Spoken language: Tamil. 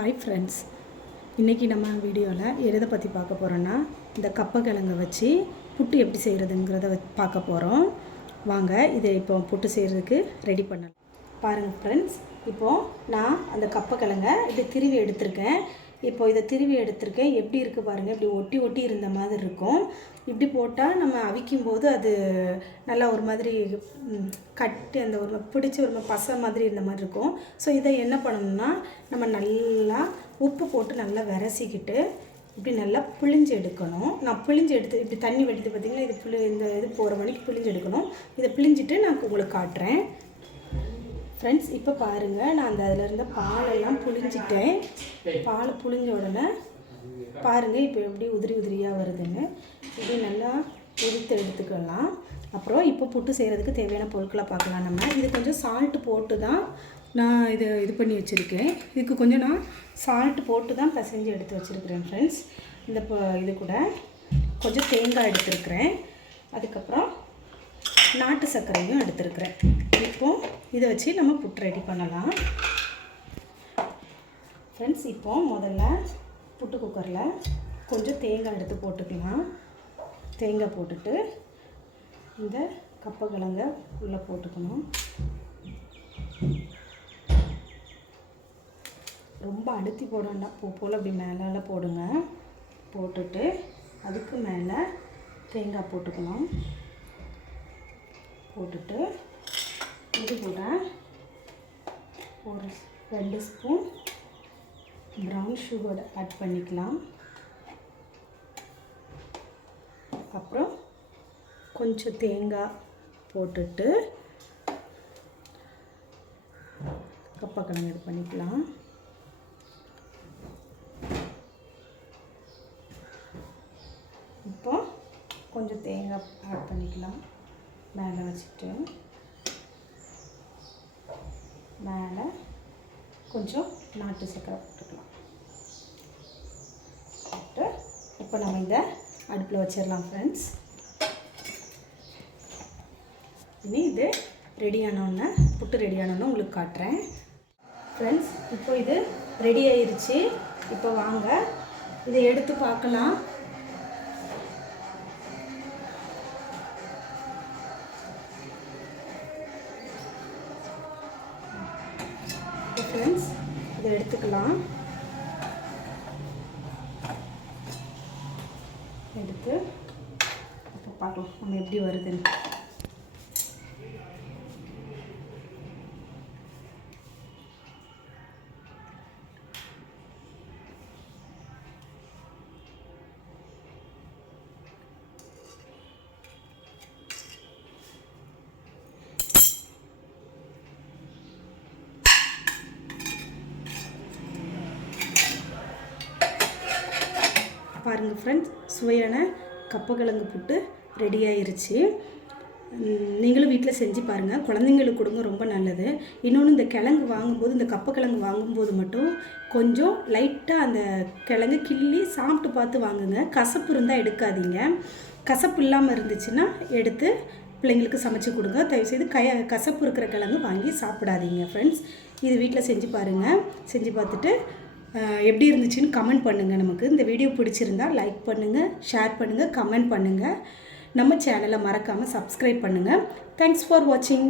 ஹாய் ஃப்ரெண்ட்ஸ், இன்றைக்கி நம்ம வீடியோவில் எதை பற்றி பார்க்க போகிறோன்னா இந்த கப்பக்கிழங்கை வச்சு புட்டு எப்படி செய்கிறதுங்கிறத பார்க்க போகிறோம். வாங்க இதை இப்போ புட்டு செய்கிறதுக்கு ரெடி பண்ணலாம். பாருங்கள் ஃப்ரெண்ட்ஸ், இப்போது நான் அந்த கப்பக்கிழங்கை இப்படி திருவி எடுத்திருக்கேன். இப்போ இதை திருவி எடுத்திருக்கேன். எப்படி இருக்குது பாருங்கள், இப்படி ஒட்டி ஒட்டி இருந்த மாதிரி இருக்கும். இப்படி போட்டால் நம்ம அவிக்கும் போது அது நல்லா ஒரு மாதிரி கட்டி அந்த ஒரு பிடிச்சி ஒரு பசை மாதிரி இருந்த மாதிரி இருக்கும். ஸோ இதை என்ன பண்ணணும்னா நம்ம நல்லா உப்பு போட்டு நல்லா விரசிக்கிட்டு இப்படி நல்லா பிழிஞ்சு எடுக்கணும். நான் பிழிஞ்சு எடுத்து இப்படி தண்ணி வெடித்து பார்த்திங்கன்னா இந்த இது போகிற மணிக்கு பிழிஞ்சு எடுக்கணும். இதை பிழிஞ்சிட்டு நான் உங்களுக்கு காட்டுறேன். ஃப்ரெண்ட்ஸ், இப்போ பாருங்கள், நான் அதில் இருந்த பாலெல்லாம் புழிஞ்சிட்டேன். பாலை புழிஞ்ச உடனே பாருங்கள் இப்போ எப்படி உதிரி உதிரியாக வருதுன்னு. இப்படி நல்லா உரித்து எடுத்துக்கலாம். அப்புறம் இப்போ புட்டு செய்கிறதுக்கு தேவையான பொருட்களை பார்க்கலாம். நம்ம இது கொஞ்சம் சால்ட்டு போட்டு தான் நான் இது பண்ணி வச்சுருக்கேன். இதுக்கு கொஞ்சம் நான் சால்ட்டு போட்டு தான் பிசைஞ்சு எடுத்து வச்சுருக்கிறேன் ஃப்ரெண்ட்ஸ். இது கூட கொஞ்சம் தேங்காய் எடுத்துருக்கிறேன். அதுக்கப்புறம் நாட்டு சர்க்கரையும் எடுத்துருக்கிறேன். இப்போது இதை வச்சு நம்ம புட்டு ரெடி பண்ணலாம். ஃப்ரெண்ட்ஸ், இப்போது முதல்ல புட்டு குக்கரில் கொஞ்சம் தேங்காய் எடுத்து போட்டுக்கலாம். தேங்காய் போட்டுட்டு இந்த கப்பக்கிழங்கை உள்ளே போட்டுக்கணும். ரொம்ப அழுத்தி போட வேண்டாம், பூ போல் அப்படி மேலே போடுங்க. போட்டுட்டு அதுக்கு மேலே தேங்காய் போட்டுக்கணும். போட்டுட்டு இது கூட ஒரு 2 ஸ்பூன் ப்ரௌன் சுகர் ஆட் பண்ணிக்கலாம். அப்புறம் கொஞ்சம் தேங்காய் போட்டுட்டு கப்பக்கிழங்கு இது பண்ணிக்கலாம். இப்போ கொஞ்சம் தேங்காய் ஆட் பண்ணிக்கலாம். மேலே வச்சுட்டு மேலே கொஞ்சம் நாட்டு சர்க்கரை போட்டுக்கலாம். போட்டு இப்போ நம்ம இதை அடுப்பில் வச்சிடலாம் ஃப்ரெண்ட்ஸ். இனி இது ரெடியானோடனே புட்டு ரெடியானோன்னு உங்களுக்கு காட்டுறேன். ஃப்ரெண்ட்ஸ், இப்போ இது ரெடி ஆயிடுச்சு. இப்போ வாங்க இதை எடுத்து பார்க்கலாம். ஃப்ரெண்ட்ஸ், இதை எடுத்துக்கலாம். எடுத்து இப்போ பார்க்கலாம் நம்ம எப்படி வருதுன்னு. பாருங்கள் ஃப்ரெண்ட்ஸ், சுவையான கப்பக்கிழங்கு புட்டு ரெடி ஆயிருச்சு. நீங்களும் வீட்டில் செஞ்சு பாருங்கள். குழந்தைங்களுக்கு கொடுங்க, ரொம்ப நல்லது. இன்னொன்று, இந்த கிழங்கு வாங்கும்போது, இந்த கப்பக்கிழங்கு வாங்கும்போது மட்டும் கொஞ்சம் லைட்டாக அந்த கிழங்கு கிள்ளி சாப்பிட்டு பார்த்து வாங்குங்க. கசப்பு இருந்தால் எடுக்காதீங்க. கசப்பு இல்லாமல் இருந்துச்சுன்னா எடுத்து பிள்ளைங்களுக்கு சமைச்சு கொடுங்க. தயவுசெய்து கசப்பு இருக்கிற கிழங்கு வாங்கி சாப்பிடாதீங்க ஃப்ரெண்ட்ஸ். இது வீட்டில் செஞ்சு பாருங்கள். செஞ்சு பார்த்துட்டு எப்படி இருந்துச்சுன்னு கமெண்ட் பண்ணுங்கள். நமக்கு இந்த வீடியோ பிடிச்சிருந்தால் லைக் பண்ணுங்கள், ஷேர் பண்ணுங்கள், கமெண்ட் பண்ணுங்கள். நம்ம சேனலை மறக்காமல் சப்ஸ்கிரைப் பண்ணுங்கள். தேங்க்ஸ் ஃபார் வாட்சிங்.